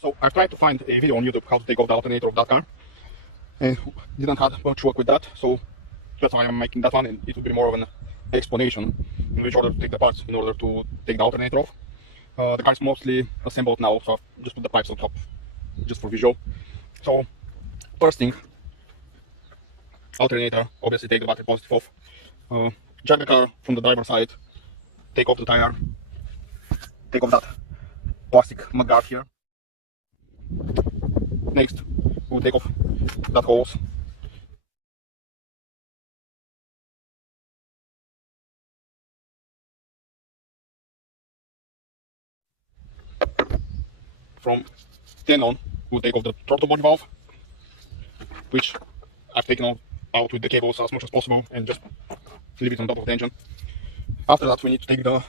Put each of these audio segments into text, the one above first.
So I tried to find a video on YouTube how to take off the alternator of that car, and didn't have much work with that, so that's why I'm making that one, and it will be more of an explanation in which order to take the parts in order to take the alternator off. The car is mostly assembled now, so I've just put the pipes on top just for visual. So first thing, alternator, obviously take the battery positive off. Jack the car from the driver's side, take off the tire, take off that plastic mudguard here. Next, we'll take off that hose. From then on, we'll take off the throttle body valve, which I've taken out with the cables as much as possible and just leave it on top of the engine. After that, we need to take the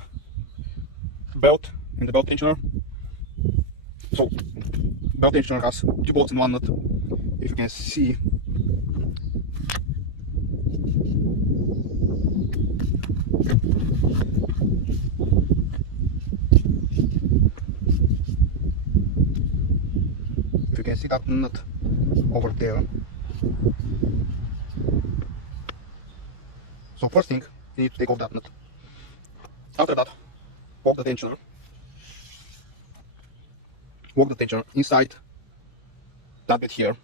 belt and the belt tensioner. So, belt tensioner has two bolts and one nut. If you can see, that nut over there. So first thing, you need to take off that nut. After that, walk the tensioner. Walk the tensioner inside that bit here.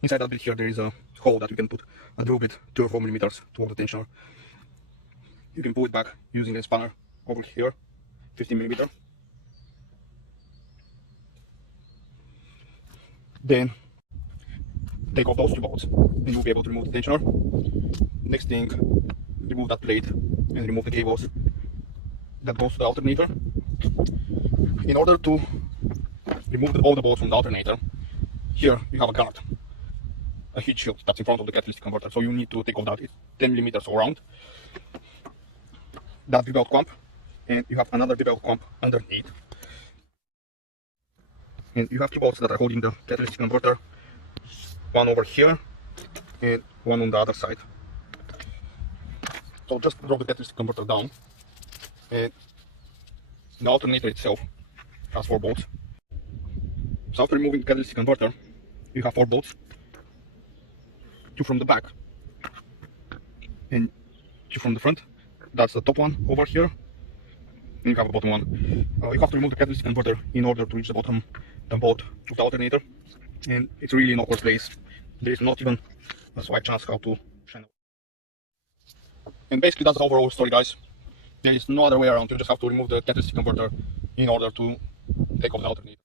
Inside that bit here, there is a hole that you can put a drill bit 2 or 4 millimeters to walk the tensioner. You can pull it back using a spanner over here, 15 millimeter. Then take off those two bolts and you'll be able to remove the tensioner. Next thing, remove that plate and remove the cables that goes to the alternator. In order to remove all the bolts from the alternator, here you have a guard, a heat shield that's in front of the catalytic converter, so you need to take off that. It's 10 millimeters around. That V-belt clamp, and you have another V-belt clamp underneath. And you have two bolts that are holding the catalytic converter, one over here and one on the other side. So just drop the catalytic converter down, and the alternator itself has 4 bolts. So after removing the catalytic converter, you have 4 bolts, 2 from the back and 2 from the front. That's the top one over here, and you have a bottom one. You have to remove the catalytic converter in order to reach the bottom bolt of the alternator, and it's really an awkward place. There is not even a slight chance how to shine out. And basically that's the overall story, guys. There is no other way around. You just have to remove the catalytic converter in order to take off the alternator.